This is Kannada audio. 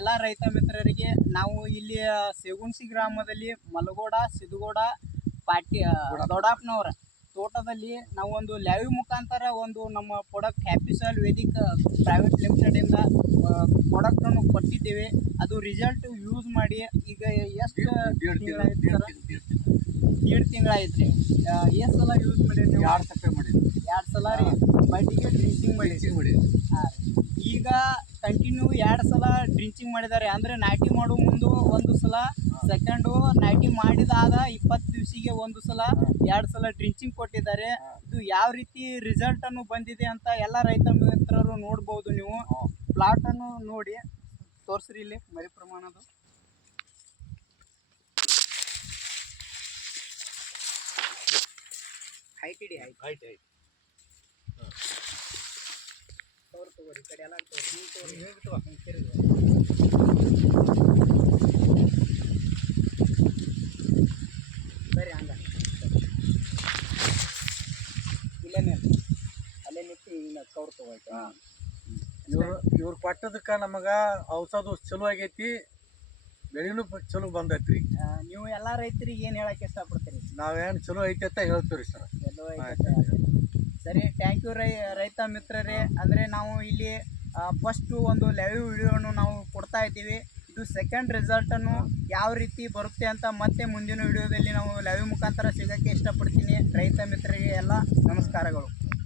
ಎಲ್ಲ ರೈತ ಮಿತ್ರರಿಗೆ ನಾವು ಇಲ್ಲಿ ಸೇಗುಣಸಿ ಗ್ರಾಮದಲ್ಲಿ ಮಲಗೋಡ ಸಿದ್ಗೋಡ ಪಾಟಿ ದೊಡ್ಡಪ್ಪನವರ ತೋಟದಲ್ಲಿ ನಾವು ಒಂದು ಲ್ಯಾವಿ ಮುಖಾಂತರ ಒಂದು ನಮ್ಮ ಪ್ರಾಡಕ್ಟ್ ಹ್ಯಾಪಿ ಸಾಲ್ ವೇದಿಕ್ ಪ್ರೈವೇಟ್ ಲಿಮಿಟೆಡಿಂದ ಪ್ರಾಡಕ್ಟನ್ನು ಕೊಟ್ಟಿದ್ದೇವೆ. ಅದು ರಿಸಲ್ಟ್ ಯೂಸ್ ಮಾಡಿ ಈಗ ಎಷ್ಟು ಎರಡು ತಿಂಗಳಾಯ್ತು ರೀ ಎಷ್ಟು ಸಲ ಯೂಸ್ ಮಾಡಿರಿ ಎರಡು ಸಲ ಮಾಡಿದ್ವಿ. ಎರಡು ಸಲ ರೀ? ಬಡ್ಡಿಗೆ ಡ್ರಿಂಚಿಂಗ್ ಮಾಡಿ ಮಾಡಿದ್ವಿ. ಹಾಂ ಈಗ ಕಂಟಿನ್ಯೂ ಎರಡು ಸಲ ಡ್ರಿಂಚಿಂಗ್ ಮಾಡಿದ್ದಾರೆ. ಅಂದರೆ ನಾಟಿ ಮಾಡೋ ಮುಂದೆ ಒಂದು ಸಲ ಸೆಕೆಂಡು ನಾಟಿ ಮಾಡಿದಾದ ಇಪ್ಪತ್ತು ದಿವಸಿಗೆ ಒಂದು ಸಲ ಎರಡು ಸಲ ಡ್ರಿಂಚಿಂಗ್ ಕೊಟ್ಟಿದ್ದಾರೆ. ಇದು ಯಾವ ರೀತಿ ರಿಸಲ್ಟನ್ನು ಬಂದಿದೆ ಅಂತ ಎಲ್ಲ ರೈತ ಮಿತ್ರರು ನೋಡ್ಬೋದು ನೀವು. ಪ್ಲಾಟನ್ನು ನೋಡಿ. ತೋರಿಸ್ರಿ ಇಲ್ಲಿ ಮರಿ ಪ್ರಮಾಣದ ಹೈಟ್ ಇಡಿ ಹೈಟ್ ಹೈಟ್ ಆಯ್ತು ತೋರ್ ತಗೋರಿ ಈ ಕಡೆ ಎಲ್ಲ ತೋರಿ ನೀವು ತೋರಿ ಹಿಂಗ್ ತಿರ್ಗಿ. ಬರ್ರಿ ಹಂಗ. ಇಲ್ಲೇ ಅಲ್ಲೇ ನಿಂತು ಹಿಂಗ ಕವ್ರ್ ತಗೋಯ್ತು ಇವ್ರು ಇವ್ರು ಕೊಟ್ಟದಕ್ಕೆ ನಮಗೆ ಔಷಧ ಚಲೋ ಆಗೈತಿ ಬೆಳೆನೂ ಚಲೋ ಬಂದೈತ್ರಿ. ನೀವು ಎಲ್ಲ ರೈತರಿಗೆ ಏನು ಹೇಳಕ್ಕೆ ಇಷ್ಟಪಡ್ತೀರಿ? ನಾವೇನು ಚಲೋ ಐತಿ ಅಂತ ಹೇಳ್ತೀವಿ ರೀ ಸರ್. ಚಲೋ ಐತೆ. ಸರಿ ಥ್ಯಾಂಕ್ ಯು ರೈ, ರೈತ ಮಿತ್ರರೇ. ಅಂದರೆ ನಾವು ಇಲ್ಲಿ ಫಸ್ಟು ಒಂದು ಲೈವ್ ವಿಡಿಯೋನು ನಾವು ಕೊಡ್ತಾ ಇದ್ದೀವಿ. ಇದು ಸೆಕೆಂಡ್ ರಿಸಲ್ಟನ್ನು ಯಾವ ರೀತಿ ಬರುತ್ತೆ ಅಂತ ಮತ್ತೆ ಮುಂದಿನ ವಿಡಿಯೋದಲ್ಲಿ ನಾವು ಲೈವ್ ಮುಖಾಂತರ ಸಿಗೋಕ್ಕೆ ಇಷ್ಟಪಡ್ತೀನಿ. ರೈತ ಮಿತ್ರರಿಗೆ ಎಲ್ಲ ನಮಸ್ಕಾರಗಳು.